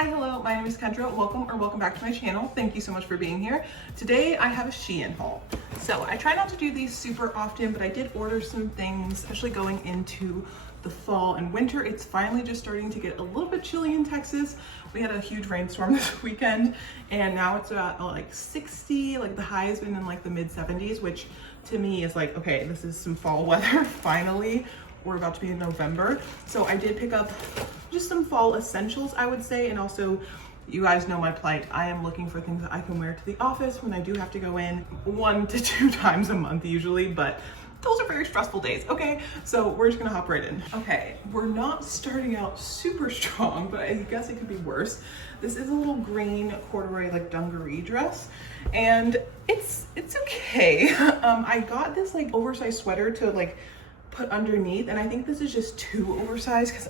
Hi, hello, my name is Kendra. Welcome back to my channel. Thank you so much for being here. Today I have a Shein haul. So I try not to do these super often, but I did order some things, especially going into the fall and winter. It's finally just starting to get a little bit chilly in Texas. We had a huge rainstorm this weekend and now it's about like 60, like the high has been in like the mid 70s, which to me is like, okay, this is some fall weather finally. We're about to be in November. So I did pick up just some fall essentials, I would say. And also, you guys know my plight. I am looking for things that I can wear to the office when I do have to go in 1 to 2 times a month usually, but those are very stressful days. Okay, so we're just gonna hop right in. Okay, we're not starting out super strong, but I guess it could be worse. This is a little green corduroy like dungaree dress, and it's okay. I got this like oversized sweater to like put underneath, and I think this is just too oversized because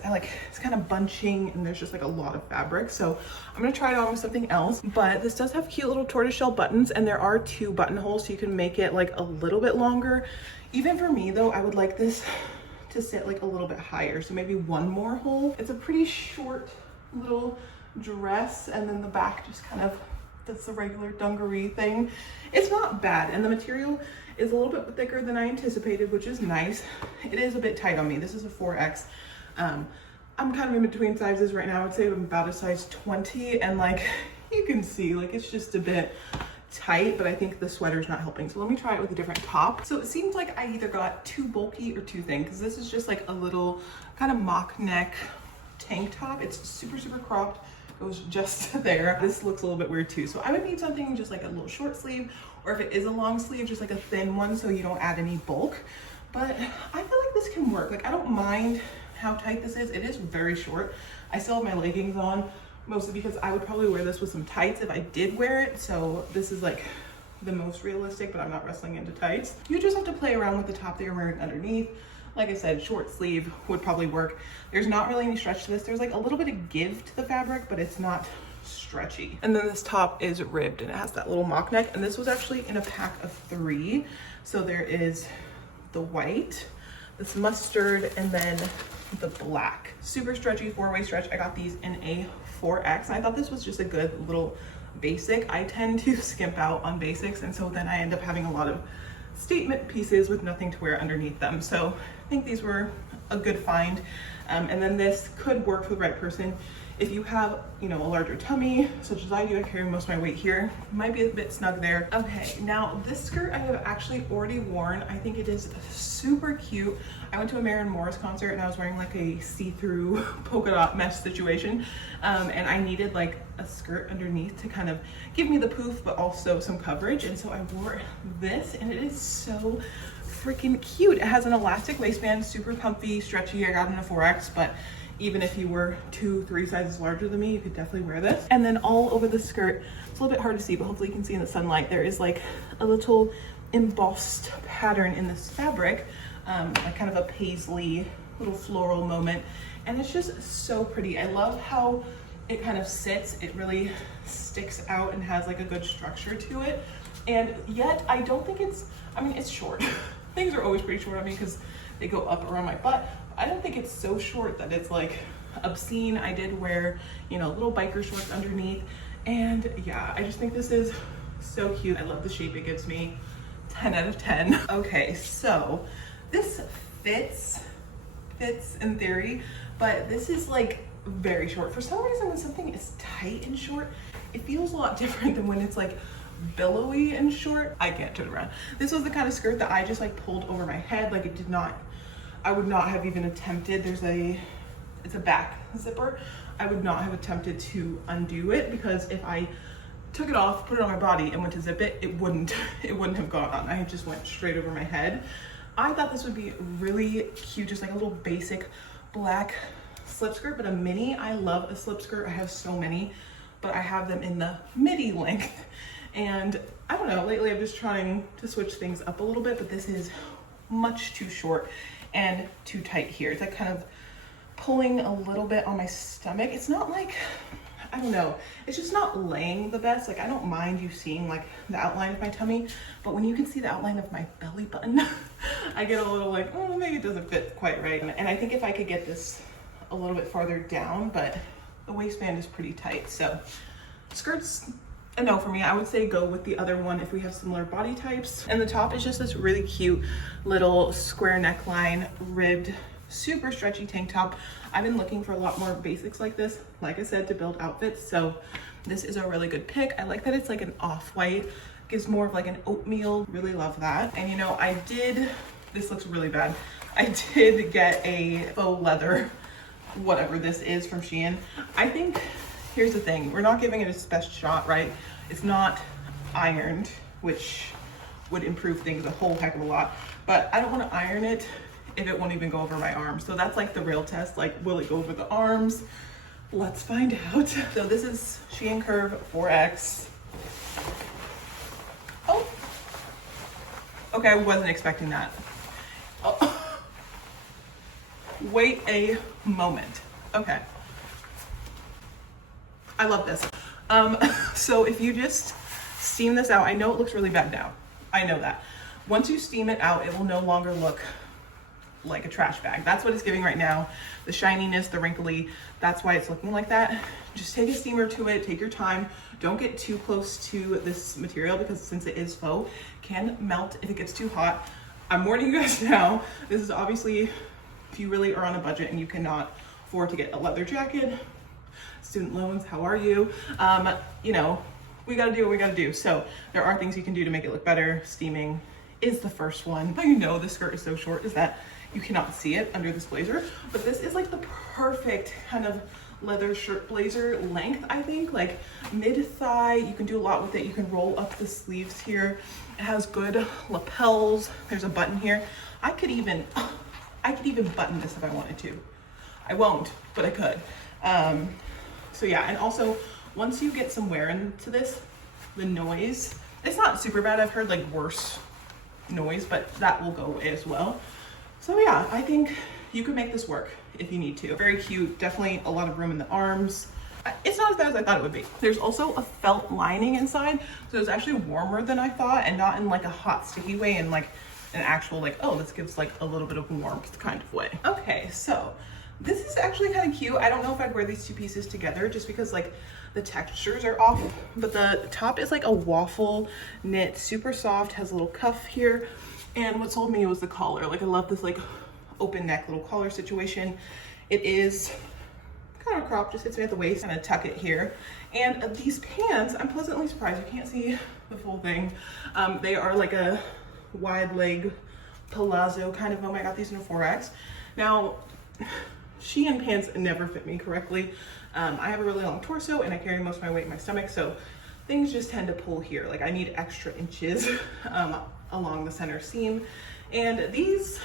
it's kind of bunching and there's just like a lot of fabric. So I'm gonna try it on with something else. But this does have cute little tortoiseshell buttons, and there are 2 buttonholes, so you can make it like a little bit longer. Even for me though, I would like this to sit like a little bit higher, so maybe 1 more hole. It's a pretty short little dress, and then the back just kind of, that's the regular dungaree thing. It's not bad, and the material is a little bit thicker than I anticipated, which is nice. It is a bit tight on me. This is a 4X. I'm kind of in between sizes right now. I would say I'm about a size 20, and like you can see, like it's just a bit tight, but I think the sweater's not helping. So let me try it with a different top. So it seems like I either got too bulky or too thin, because this is just like a little kind of mock neck tank top. It's super cropped, goes just there. This looks a little bit weird too. So I would need something just like a little short sleeve, or if it is a long sleeve, just like a thin one so you don't add any bulk. But I feel like this can work. Like I don't mind how tight this is. It is very short. I still have my leggings on, mostly because I would probably wear this with some tights if I did wear it. So this is like the most realistic, but I'm not wrestling into tights. You just have to play around with the top that you're wearing underneath. Like I said, short sleeve would probably work. There's not really any stretch to this. There's like a little bit of give to the fabric, but it's not stretchy. And then this top is ribbed and it has that little mock neck. And this was actually in a pack of 3. So there is the white, this mustard, and then the black. Super stretchy 4-way stretch. I got these in a 4X. And I thought this was just a good little basic. I tend to skimp out on basics, and so then I end up having a lot of statement pieces with nothing to wear underneath them. So I think these were a good find. And then this could work for the right person. If you have, you know, a larger tummy, such as I do, I carry most of my weight here, it might be a bit snug there. Okay, now this skirt I have actually already worn. I think it is super cute. I went to a Maren Morris concert and I was wearing like a see-through polka dot mesh situation. And I needed like a skirt underneath to kind of give me the poof, but also some coverage. And so I wore this, and it is so freaking cute. It has an elastic waistband, super comfy, stretchy. I got it in a 4X, but even if you were 2-3 sizes larger than me, you could definitely wear this. And then all over the skirt, it's a little bit hard to see, but hopefully you can see in the sunlight, there is like a little embossed pattern in this fabric, like kind of a paisley little floral moment. And it's just so pretty. I love how it kind of sits. It really sticks out and has like a good structure to it. And yet I don't think it's, I mean, it's short. Things are always pretty short on me because they go up around my butt. I don't think it's so short that it's like obscene. I did wear, you know, little biker shorts underneath. And yeah, I just think this is so cute. I love the shape it gives me. 10 out of 10. Okay, so this fits in theory, but this is like very short. For some reason, when something is tight and short, it feels a lot different than when it's like billowy and short. I can't turn around. This was the kind of skirt that I just like pulled over my head. Like it did not, I would not have even attempted. It's a back zipper. I would not have attempted to undo it, because if I took it off, put it on my body and went to zip it, it wouldn't have gone on. I just went straight over my head. I thought this would be really cute, just like a little basic black slip skirt, but a mini. I love a slip skirt. I have so many, but I have them in the midi length. And I don't know, lately I'm just trying to switch things up a little bit, but this is much too short and too tight here. It's like kind of pulling a little bit on my stomach. It's not like, I don't know, it's just not laying the best. Like I don't mind you seeing like the outline of my tummy, but when you can see the outline of my belly button, I get a little like, oh, maybe it doesn't fit quite right. And I think if I could get this a little bit farther down, but the waistband is pretty tight. So skirts, a no for me. I would say go with the other one if we have similar body types. And the top is just this really cute little square neckline, ribbed, super stretchy tank top. I've been looking for a lot more basics like this, like I said, to build outfits. So this is a really good pick. I like that it's like an off-white, gives more of like an oatmeal. Really love that. And you know, this looks really bad. I did get a faux leather, whatever this is, from Shein. I think, here's the thing, we're not giving it its best shot, right? It's not ironed, which would improve things a whole heck of a lot, but I don't want to iron it if it won't even go over my arms. So that's like the real test, like, will it go over the arms? Let's find out. So this is Shein Curve 4X. Oh, okay, I wasn't expecting that. Oh. Wait a moment. Okay. I love this. So if you just steam this out, I know it looks really bad now. I know that. Once you steam it out, it will no longer look like a trash bag. That's what it's giving right now. The shininess, the wrinkly, that's why it's looking like that. Just take a steamer to it, take your time. Don't get too close to this material because since it is faux, it can melt if it gets too hot. I'm warning you guys now. This is obviously if you really are on a budget and you cannot afford to get a leather jacket. Student loans, how are you? You know, we gotta do what we gotta do. So there are things you can do to make it look better. Steaming is the first one. How you know the skirt is so short is that you cannot see it under this blazer, but this is like the perfect kind of leather shirt blazer length, I think, like mid-thigh. You can do a lot with it. You can roll up the sleeves here. It has good lapels. There's a button here. I could even button this if I wanted to. I won't, but I could. So yeah, and also once you get some wear into this, the noise, it's not super bad. I've heard like worse noise, but that will go away as well. So yeah, I think you could make this work if you need to. Very cute, definitely a lot of room in the arms. It's not as bad as I thought it would be. There's also a felt lining inside, so it's actually warmer than I thought, and not in like a hot, sticky way, in like an actual like, oh, this gives like a little bit of warmth kind of way. Okay, so this is actually kind of cute. I don't know if I'd wear these two pieces together just because like the textures are off, but the top is like a waffle knit, super soft, has a little cuff here. And what sold me was the collar. Like I love this like open neck little collar situation. It is kind of cropped, just hits me at the waist, and I tuck it here. And these pants, I'm pleasantly surprised. You can't see the full thing. They are like a wide leg palazzo kind of. I got these in a 4X. Now, Shein pants never fit me correctly. I have a really long torso and I carry most of my weight in my stomach, so things just tend to pull here. Like I need extra inches along the center seam. And these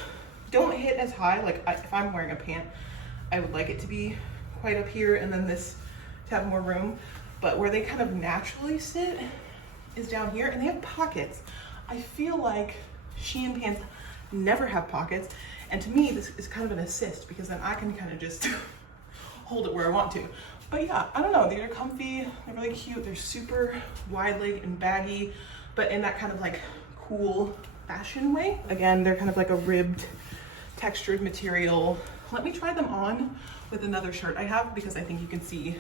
don't hit as high. Like if I'm wearing a pant, I would like it to be quite up here and then this to have more room. But where they kind of naturally sit is down here, and they have pockets. I feel like Shein pants never have pockets. And to me, this is kind of an assist because then I can kind of just hold it where I want to. But yeah, I don't know, these are comfy, they're really cute, they're super wide leg and baggy, but in that kind of like cool fashion way. Again, they're kind of like a ribbed, textured material. Let me try them on with another shirt I have because I think you can see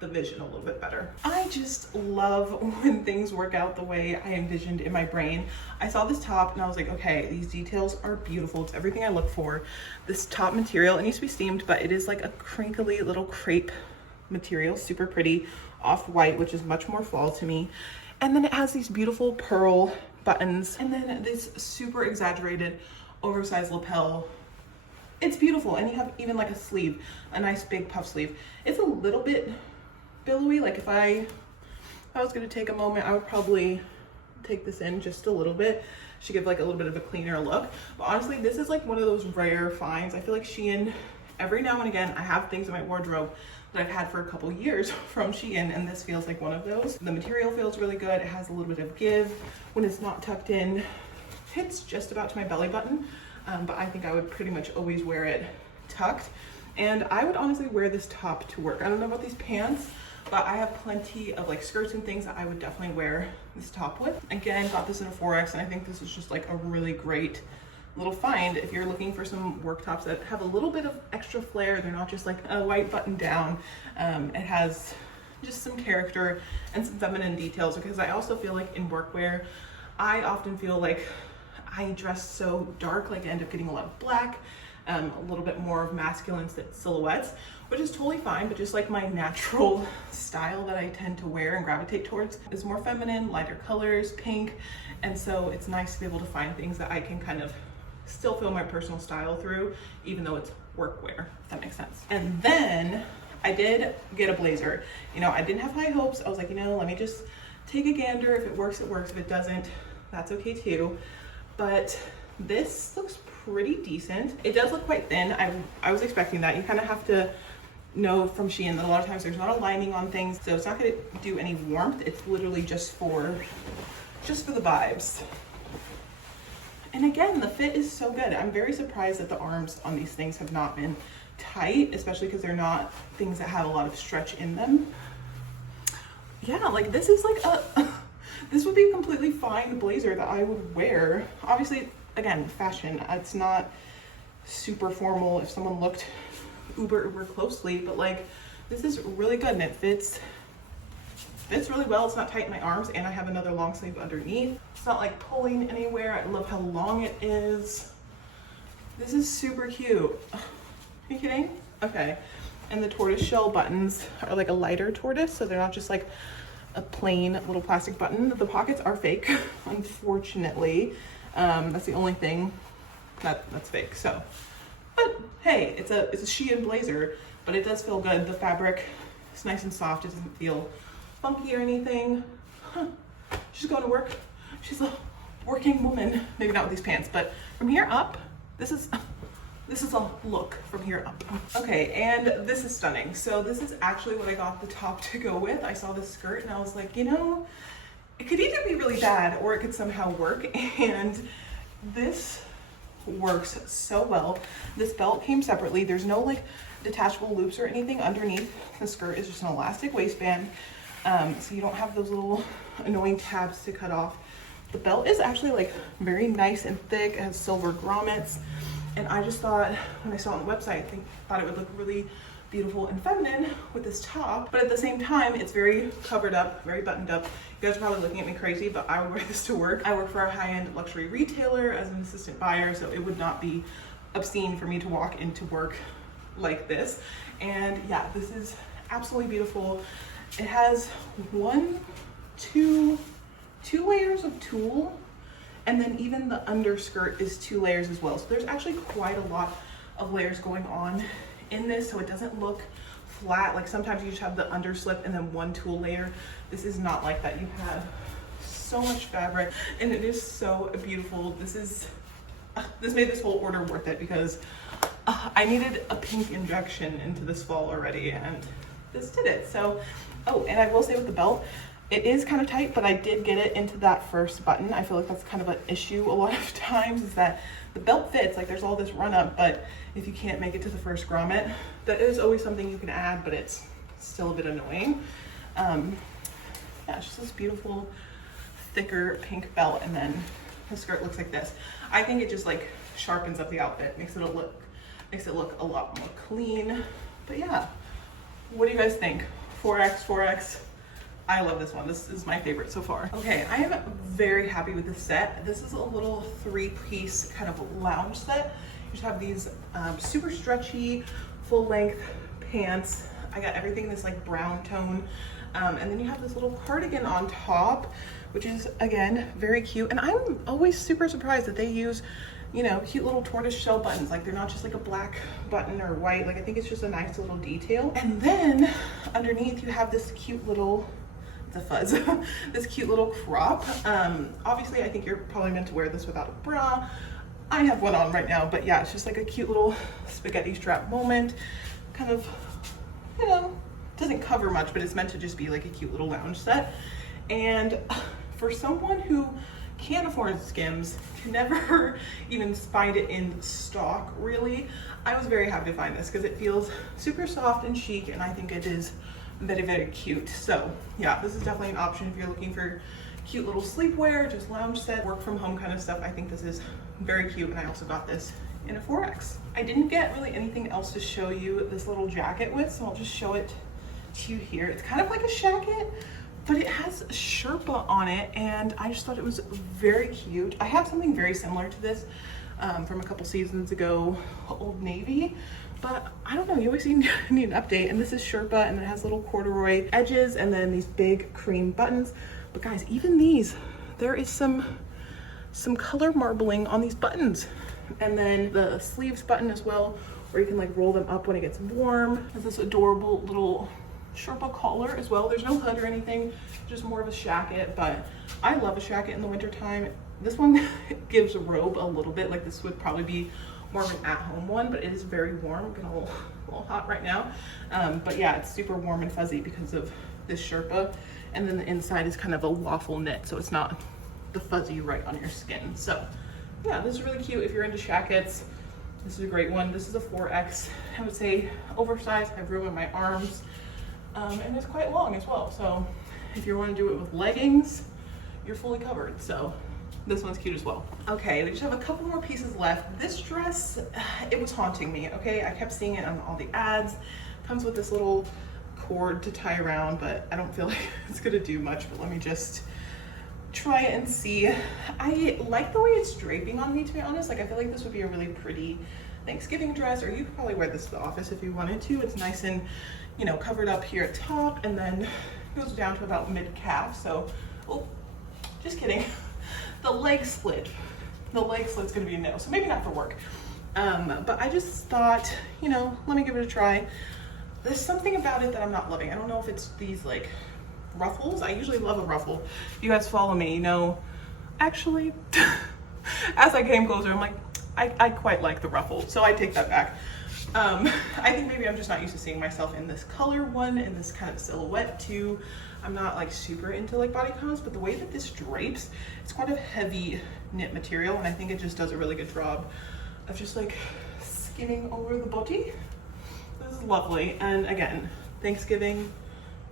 the vision a little bit better. I just love when things work out the way I envisioned in my brain. I saw this top and I was like, okay, these details are beautiful. It's everything I look for. This top material, it needs to be steamed, but it is like a crinkly little crepe material, super pretty, off-white, which is much more fall to me. And then it has these beautiful pearl buttons and then this super exaggerated oversized lapel. It's beautiful, and you have even like a sleeve, a nice big puff sleeve. It's a little bit billowy. Like if I was gonna take a moment, I would probably take this in just a little bit. Should give like a little bit of a cleaner look. But honestly, this is like one of those rare finds. I feel like Shein, every now and again, I have things in my wardrobe that I've had for a couple years from Shein, and this feels like one of those. The material feels really good. It has a little bit of give when it's not tucked in. Hits just about to my belly button, but I think I would pretty much always wear it tucked. And I would honestly wear this top to work. I don't know about these pants, but I have plenty of like skirts and things that I would definitely wear this top with. Again, got this in a 4X, and I think this is just like a really great little find if you're looking for some work tops that have a little bit of extra flair. They're not just like a white button down. It has just some character and some feminine details, because I also feel like in workwear, I often feel like I dress so dark, like I end up getting a lot of black, a little bit more of masculine silhouettes, which is totally fine, but just like my natural style that I tend to wear and gravitate towards is more feminine, lighter colors, pink, and so it's nice to be able to find things that I can kind of still feel my personal style through, even though it's workwear, if that makes sense. And then I did get a blazer. You know, I didn't have high hopes. I was like, you know, let me just take a gander. If it works, it works. If it doesn't, that's okay too. But this looks pretty decent. It does look quite thin. I was expecting that. You kind of have to know from Shein that a lot of times there's not a lining on things, so it's not going to do any warmth. It's literally just for the vibes. And again, the fit is so good. I'm very surprised that the arms on these things have not been tight, especially because they're not things that have a lot of stretch in them. Yeah, like this is like this would be a completely fine blazer that I would wear. Obviously, again, fashion, it's not super formal if someone looked uber closely, but like this is really good and it fits really well. It's not tight in my arms, and I have another long sleeve underneath. It's not like pulling anywhere. I love how long it is. This is super cute. Are you kidding? Okay. And the tortoise shell buttons are like a lighter tortoise, so they're not just like a plain little plastic button. The pockets are fake, unfortunately. That's the only thing that's fake. So, but hey, it's a Shein blazer, but it does feel good. The fabric is nice and soft. It doesn't feel funky or anything. She's going to work. She's a working woman. Maybe not with these pants, but from here up, this is a look from here up. Okay, and this is stunning. So this is actually what I got the top to go with. I saw this skirt and I was like, you know, it could either be really bad or it could somehow work. And this works so well. This belt came separately. There's no like detachable loops or anything underneath. The skirt is just an elastic waistband. So you don't have those little annoying tabs to cut off. The belt is actually like very nice and thick. It has silver grommets. And I just thought, when I saw it on the website, I thought it would look really beautiful and feminine with this top. But at the same time, it's very covered up, very buttoned up. You guys are probably looking at me crazy, but I would wear this to work. I work for a high-end luxury retailer as an assistant buyer, so it would not be obscene for me to walk into work like this. And yeah, this is absolutely beautiful. It has two layers of tulle, and then even the underskirt is 2 layers as well. So there's actually quite a lot of layers going on in this, so it doesn't look flat. Like sometimes you just have the underslip and then 1 tulle layer. This is not like that. You have so much fabric and it is so beautiful. This made this whole order worth it, because I needed a pink injection into this fall already, and this did it. So, oh, and I will say with the belt, it is kind of tight, but I did get it into that first button. I feel like that's kind of an issue a lot of times, is that the belt fits, like there's all this run up, but if you can't make it to the first grommet, that is always something you can add, but it's still a bit annoying. Yeah, it's just this beautiful, thicker pink belt, and then the skirt looks like this. I think it just like sharpens up the outfit, makes it look a lot more clean. But yeah, what do you guys think? 4X. I love this one. This is my favorite so far. Okay, I am very happy with this set. This is a little 3-piece kind of lounge set. You just have these super stretchy, full-length pants. I got everything this like brown tone. And then you have this little cardigan on top, which is, again, very cute. And I'm always super surprised that they use, you know, cute little tortoise shell buttons. Like they're not just like a black button or white. Like I think it's just a nice little detail. And then underneath you have this cute little, it's a fuzz, this cute little crop. Obviously I think you're probably meant to wear this without a bra. I have one on right now, but yeah, it's just like a cute little spaghetti strap moment. Kind of, you know, doesn't cover much, but it's meant to just be like a cute little lounge set. And for someone who can't afford Skims, can never even find it in stock really, I was very happy to find this because it feels super soft and chic, and I think it is very, very cute. So yeah, this is definitely an option if you're looking for cute little sleepwear, just lounge set, work from home kind of stuff. I think this is very cute, and I also got this in a 4X. I didn't get really anything else to show you this little jacket with, so I'll just show it to you here. It's kind of like a shacket, but it has a Sherpa on it, and I just thought it was very cute. I have something very similar to this from a couple seasons ago, Old Navy, but I don't know, you always need an update. And this is Sherpa, and it has little corduroy edges and then these big cream buttons. But guys, even these, there is some color marbling on these buttons. And then the sleeves button as well, where you can like roll them up when it gets warm. There's this adorable little Sherpa collar as well. There's no hood or anything, just more of a shacket, but I love a shacket in the winter time. This one gives a robe a little bit, like this would probably be more of an at-home one, but it is very warm. Getting a little hot right now. But yeah, it's super warm and fuzzy because of this Sherpa. And then the inside is kind of a waffle knit, so it's not the fuzzy right on your skin. So yeah, this is really cute if you're into shackets. This is a great one. This is a 4X. I would say oversized. I have room in my arms. And it's quite long as well. So if you want to do it with leggings, you're fully covered. So this one's cute as well. Okay, we just have a couple more pieces left. This dress, it was haunting me, okay? I kept seeing it on all the ads. Comes with this little cord to tie around, but I don't feel like it's gonna do much, but let me just try it and see. I like the way it's draping on me, to be honest. Like, I feel like this would be a really pretty Thanksgiving dress, or you could probably wear this to the office if you wanted to. It's nice and, you know, covered up here at top, and then goes down to about mid-calf. So, oh, just kidding. The leg slit. The leg slit's gonna be a no, so maybe not for work. But I just thought, you know, let me give it a try. There's something about it that I'm not loving. I don't know if it's these like ruffles. I usually love a ruffle. If you guys follow me, you know, actually, as I came closer, I'm like, I quite like the ruffle, so I take that back. I think maybe I'm just not used to seeing myself in this color one, in this kind of silhouette too. I'm not like super into like bodycons, but the way that this drapes, it's quite a heavy knit material, and I think it just does a really good job of just like skimming over the body. This is lovely, and again, Thanksgiving,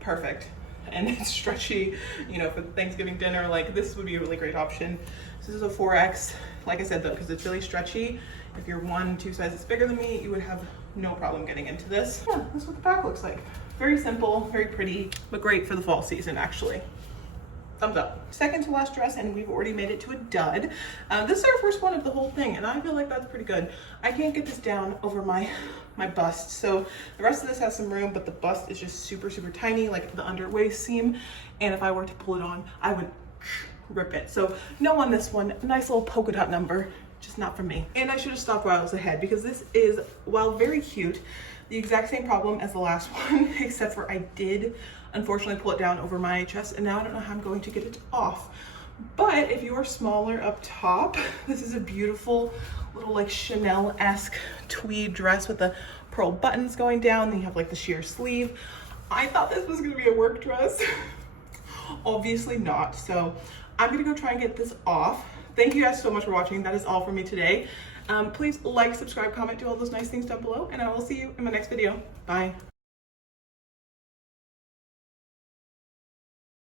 perfect. And it's stretchy, you know, for Thanksgiving dinner. Like, this would be a really great option. This is a 4X, like I said though, because it's really stretchy. If you're 1-2 sizes bigger than me, you would have no problem getting into this. Yeah, this is what the back looks like. Very simple, very pretty, but great for the fall season, actually. Thumbs up. Second to last dress, and we've already made it to a dud. This is our first one of the whole thing, and I feel like that's pretty good. I can't get this down over my bust, so the rest of this has some room, but the bust is just super, super tiny, like the under waist seam, and if I were to pull it on, I would rip it. So no on this one. Nice little polka dot number, just not for me. And I should have stopped while I was ahead, because this is, while very cute, the exact same problem as the last one, except for I did unfortunately pull it down over my chest, and now I don't know how I'm going to get it off. But if you are smaller up top, this is a beautiful little like Chanel-esque tweed dress with the pearl buttons going down. Then you have like the sheer sleeve. I thought this was gonna be a work dress. Obviously not. So I'm gonna go try and get this off. Thank you guys so much for watching. That is all for me today. Please like, subscribe, comment, do all those nice things down below, and I will see you in my next video. Bye.